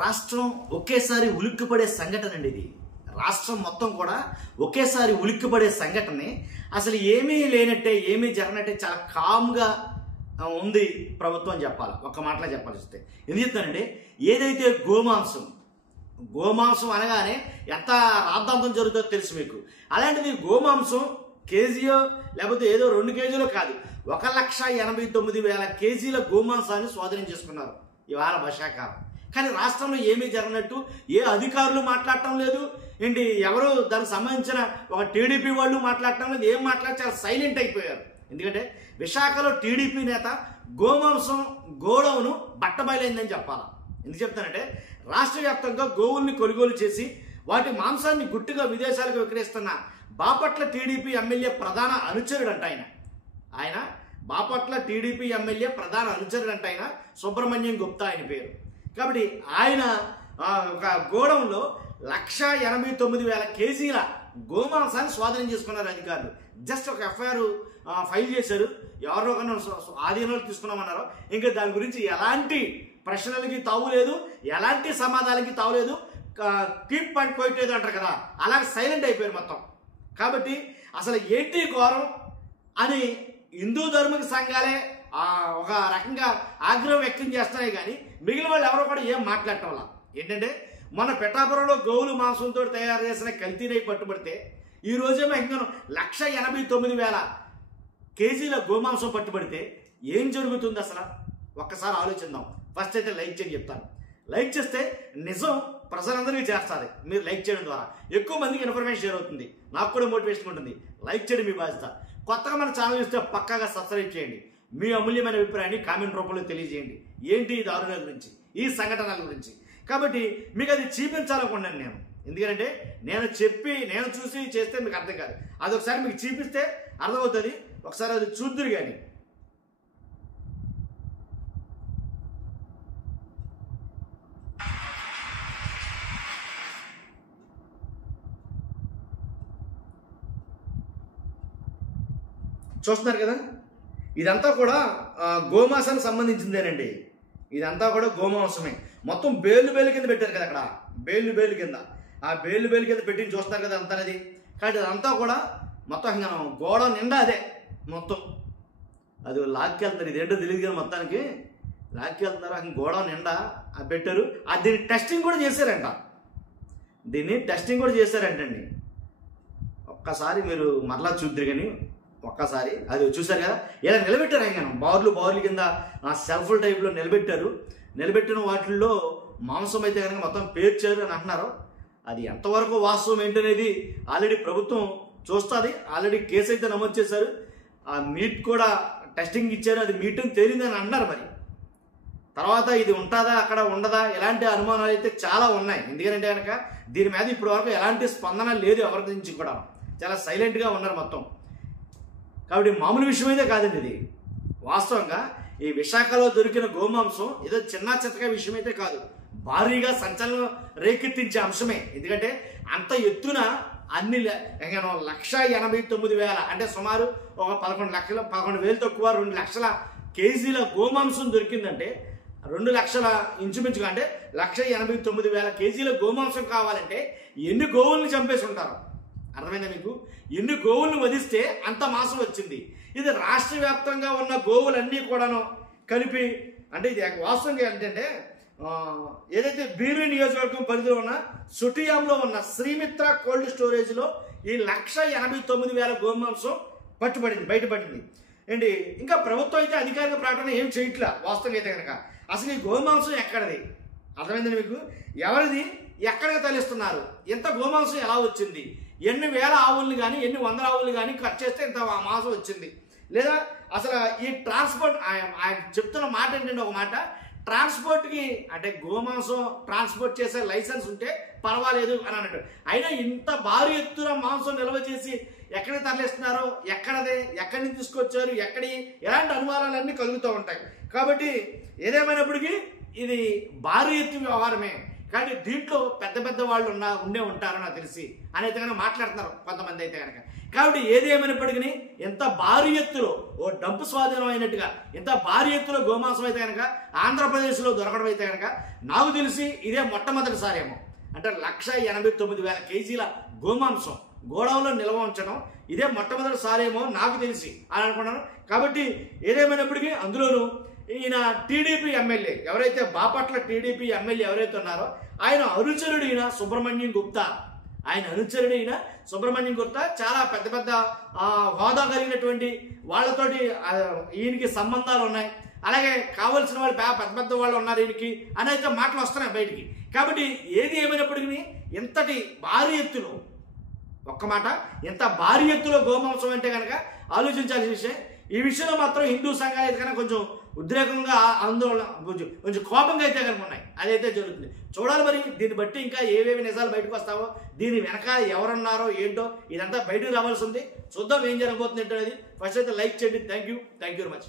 రాష్ట్రం ఒకేసారి ఉలిక్కిపడే సంఘటన అండి ఇది. రాష్ట్రం మొత్తం కూడా ఒకేసారి ఉలిక్కిపడే సంఘటనే. అసలు ఏమీ లేనట్టే, ఏమీ జరగనట్టే చాలా కామ్గా ఉంది ప్రభుత్వం చెప్పాలి. ఒక్క మాటలో చెప్పాల్సి వస్తే ఎందుకు చెప్తానంటే, ఏదైతే గోమాంసం అనగానే ఎంత రాద్ధాంతం జరుగుతుందో తెలుసు మీకు. అలాంటిది గోమాంసం కేజీయో లేకపోతే ఏదో 2 కేజీలో కాదు, 1,89,000 కేజీల గోమాంసాన్ని స్వాధీనం చేసుకున్నారు ఇవాళ వర్షాకాలం. కానీ రాష్ట్రంలో ఏమీ జరగనట్టు, ఏ అధికారులు మాట్లాడటం లేదు ఏంటి, ఎవరు దానికి సంబంధించిన ఒక టీడీపీ వాళ్ళు మాట్లాడటం లేదు, ఏం మాట్లాడి చాలా సైలెంట్ అయిపోయారు. ఎందుకంటే విశాఖలో టీడీపీ నేత గోమాంసం గోడౌను బట్టబయలైందని చెప్పాలి. ఎందుకు చెప్తానంటే, రాష్ట్ర వ్యాప్తంగా గోవుల్ని కొనుగోలు చేసి వాటి మాంసాన్ని గుట్టుగా విదేశాలకు విక్రయిస్తున్న బాపట్ల టీడీపీ ఎమ్మెల్యే ప్రధాన అనుచరుడంట ఆయన బాపట్ల టీడీపీ ఎమ్మెల్యే ప్రధాన అనుచరుడంట ఆయన సుబ్రహ్మణ్యం గుప్తా ఆయన పేరు. కాబట్టి ఆయన ఒక గోడౌన్లో 1,89,000 కేజీల గోమాంసాన్ని స్వాధీనం చేసుకున్నారు అధికారులు. జస్ట్ ఒక ఎఫ్ఐఆర్ ఫైల్ చేశారు, ఎవరో కన్నా ఆధీనంలో తీసుకున్నామన్నారు. ఇంకా దాని గురించి ఎలాంటి ప్రశ్నలకి తావులేదు, ఎలాంటి సమాధానాలకి తావులేదు, కీప్ పాయింట్ పోయట్లేదు అంటారు కదా, అలాగే సైలెంట్ అయిపోయారు మొత్తం. కాబట్టి అసలు ఏంటి ఘోరం అని హిందూ ధర్మిక సంఘాలే ఒక రకంగా ఆగ్రహం వ్యక్తం చేస్తున్నాయి, కానీ మిగిలిన వాళ్ళు ఎవరో కూడా ఏం మాట్లాడటం వల్ల. ఏంటంటే, మన పిఠాపురంలో గోవులు మాంసంతో తయారు చేసిన కల్తీనై పట్టుబడితే ఈ రోజేమో ఇంకా 1,89,000 కేజీల గోమాంసం పట్టుబడితే ఏం జరుగుతుంది అసలు ఒక్కసారి ఆలోచిద్దాం. ఫస్ట్ అయితే లైక్ చేయని చెప్తాను. లైక్ చేస్తే నిజం ప్రజలందరికీ చేస్తుంది. మీరు లైక్ చేయడం ద్వారా ఎక్కువ మందికి ఇన్ఫర్మేషన్ షేర్ అవుతుంది, నాకు కూడా మోటివేషన్ ఉంటుంది. లైక్ చేయడం మీ బాధ్యత. కొత్తగా మన ఛానల్ చూస్తే పక్కాగా సబ్స్క్రైబ్ చేయండి. మీ అమూల్యమైన అభిప్రాయాన్ని కామెంట్ రూపంలో తెలియజేయండి. ఏంటి ఈ దారుణాల గురించి, ఈ సంఘటనల గురించి. కాబట్టి మీకు అది చూపించాలనుకున్నాను నేను. ఎందుకంటే నేను చూసి చేస్తే మీకు అర్థం కాదు. అది ఒకసారి మీకు చూపిస్తే అర్థమవుతుంది. ఒకసారి అది చూద్దురు. కానీ చూస్తున్నారు కదా, ఇదంతా కూడా గోమాంసానికి సంబంధించిందేనండి. ఇదంతా కూడా గోమాంసమే. మొత్తం బేలు కింద పెట్టారు కదా, అక్కడ బేలు కింద, ఆ బేలు కింద పెట్టి చూస్తారు కదా అంతా. అది కాబట్టి అదంతా కూడా మొత్తం ఇంకా గోడ నిండా అదే మొత్తం. అది లాక్కెళ్తారు, ఇదేంటో తెలియదు కానీ మొత్తానికి లాక్కెళ్తున్నారు. ఇంక గోడ నిండా పెట్టారు. దీన్ని టెస్టింగ్ కూడా చేశారంటండి. ఒక్కసారి మీరు మరలా చూద్దరు. కానీ ఒక్కసారి అది చూశారు కదా, ఇలా నిలబెట్టారు. ఆయన బార్లు కింద సెల్ఫ్ల టైప్లో నిలబెట్టిన వాటిల్లో మాంసం అయితే కనుక మొత్తం పేర్చారు అని అంటున్నారు. అది ఎంతవరకు వాస్తవం ఏంటనేది ఆల్రెడీ ప్రభుత్వం చూస్తుంది. ఆల్రెడీ కేసు అయితే నమోదు చేశారు. ఆ మీట్ కూడా టెస్టింగ్ ఇచ్చారు, అది మీట్ తేలిందని అన్నారు. మరి తర్వాత ఇది ఉంటుందా అక్కడ ఉండదా, ఇలాంటి అనుమానాలు అయితే చాలా ఉన్నాయి. ఎందుకంటే కనుక దీని మీద ఇప్పటి వరకు ఎలాంటి స్పందన లేదు ఎవరి నుంచి కూడా. చాలా సైలెంట్గా ఉన్నారు మొత్తం. కాబట్టి మామూలు విషయం అయితే కాదండి ఇది. వాస్తవంగా ఈ విశాఖలో దొరికిన గోమాంసం ఏదో చిన్న చిత్తగా విషయం అయితే కాదు, భారీగా సంచలనం రేకెత్తించే అంశమే. ఎందుకంటే అంత ఎత్తున 1,89,000 అంటే సుమారు ఒక 11,000 తక్కువ 2 లక్షల కేజీల గోమాంసం దొరికిందంటే 2 లక్షల ఇంచుమించుగా అంటే 1,89,000 కేజీల గోమాంసం కావాలంటే ఎన్ని గోవుల్ని చంపేసి ఉంటారు. అర్థమైందా మీకు? ఎన్ని గోవులను వధిస్తే అంత మాంసం వచ్చింది. ఇది రాష్ట్ర వ్యాప్తంగా ఉన్న గోవులన్నీ కూడాను కలిపి, అంటే ఇది వాస్తవంగా ఏంటంటే, ఏదైతే భీమిలి నియోజకవర్గం పరిధిలో ఉన్న సుటియాంలో ఉన్న శ్రీమిత్ర కోల్డ్ స్టోరేజ్లో ఈ 1,89,000 గోమాంసం బయటపడింది ఏంటి. ఇంకా ప్రభుత్వం అయితే అధికారిక ప్రకటన ఏం చేయట్లా. వాస్తవంగా అయితే కనుక అసలు ఈ గోమాంసం ఎక్కడిది, అర్థమైంది మీకు? ఎవరిది, ఎక్కడికి తరలిస్తున్నారు, ఇంత గోమాంసం ఎలా వచ్చింది, ఎన్ని వేల ఆవుల్ని కానీ ఎన్ని వందల ఆవుల్ని కానీ కట్ చేస్తే ఇంత మాంసం వచ్చింది, లేదా అసలు ఈ ట్రాన్స్పోర్ట్ ఆయన చెప్తున్న మాట ఏంటంటే, ఒక మాట ట్రాన్స్పోర్ట్కి అంటే గోమాంసం ట్రాన్స్పోర్ట్ చేసే లైసెన్స్ ఉంటే పర్వాలేదు అని అన్నట్టు. అయినా ఇంత భారీ ఎత్తున మాంసం నిల్వ చేసి ఎక్కడికి తరలిస్తున్నారో, ఎక్కడి నుంచి తీసుకొచ్చారు, ఎలాంటి అనుమానాలన్నీ కలుగుతూ ఉంటాయి. కాబట్టి ఏదేమైనప్పటికీ ఇది భారీ ఎత్తు వ్యవహారమే. కానీ దీంట్లో పెద్ద పెద్ద వాళ్ళు ఉండే ఉంటారని నాకు తెలిసి అనేది కనుక మాట్లాడుతున్నారు కొంతమంది అయితే కనుక. కాబట్టి ఏది ఏమైనప్పటికీ ఎంత భారీ ఎత్తులో ఓ డంపు స్వాధీనం అయినట్టుగా ఎంత భారీ ఎత్తులో గోమాంసం అయితే కనుక ఆంధ్రప్రదేశ్లో దొరకడం అయితే కనుక నాకు తెలిసి ఇదే మొట్టమొదటిసారేమో. అంటే 1,89,000 కేజీల గోమాంసం గోడౌన్లో నిల్వ ఉంచడం ఇదే మొట్టమొదటిసారేమో నాకు తెలిసి అని అనుకున్నాను. కాబట్టి ఏదేమైనప్పటికీ అందులోనూ ఈయన టీడీపీ ఎమ్మెల్యే ఎవరైతే బాపట్ల టీడీపీ ఎమ్మెల్యే ఎవరైతే ఉన్నారో ఆయన అనుచరుడైన సుబ్రహ్మణ్యం గుప్తా, చాలా పెద్ద పెద్ద హోదా కలిగినటువంటి వాళ్ళతోటి ఈయనకి సంబంధాలు ఉన్నాయి. అలాగే కావలసిన వాళ్ళు పెద్ద పెద్ద వాళ్ళు ఉన్నారు ఈయనకి అని అయితే మాటలు వస్తున్నాయి బయటికి. కాబట్టి ఏది ఏమైనప్పటికీ ఎంతటి భారీ ఎత్తులో ఒక్క మాట ఎంత భారీ ఎత్తులో గోమాంసం అంటే కనుక ఆలోచించాల్సిన విషయం. ఈ విషయంలో మాత్రం హిందూ సంఘాలు అయితే కనుక కొంచెం ఉద్రేకంగా ఆందోళన కొంచెం కోపంగా అయితే కనుక ఉన్నాయి. అదైతే జరుగుతుంది. చూడాలి మరి దీన్ని బట్టి ఇంకా ఏవేవి నిజాలు బయటకు వస్తావో, దీని వెనకాల ఎవరున్నారో ఏంటో ఇదంతా బయటకు రావాల్సి ఉంది. చూద్దాం ఏం జరగబోతుంది ఏంటో అనేది. ఫస్ట్ అయితే లైక్ చేయండి. Thank you very much.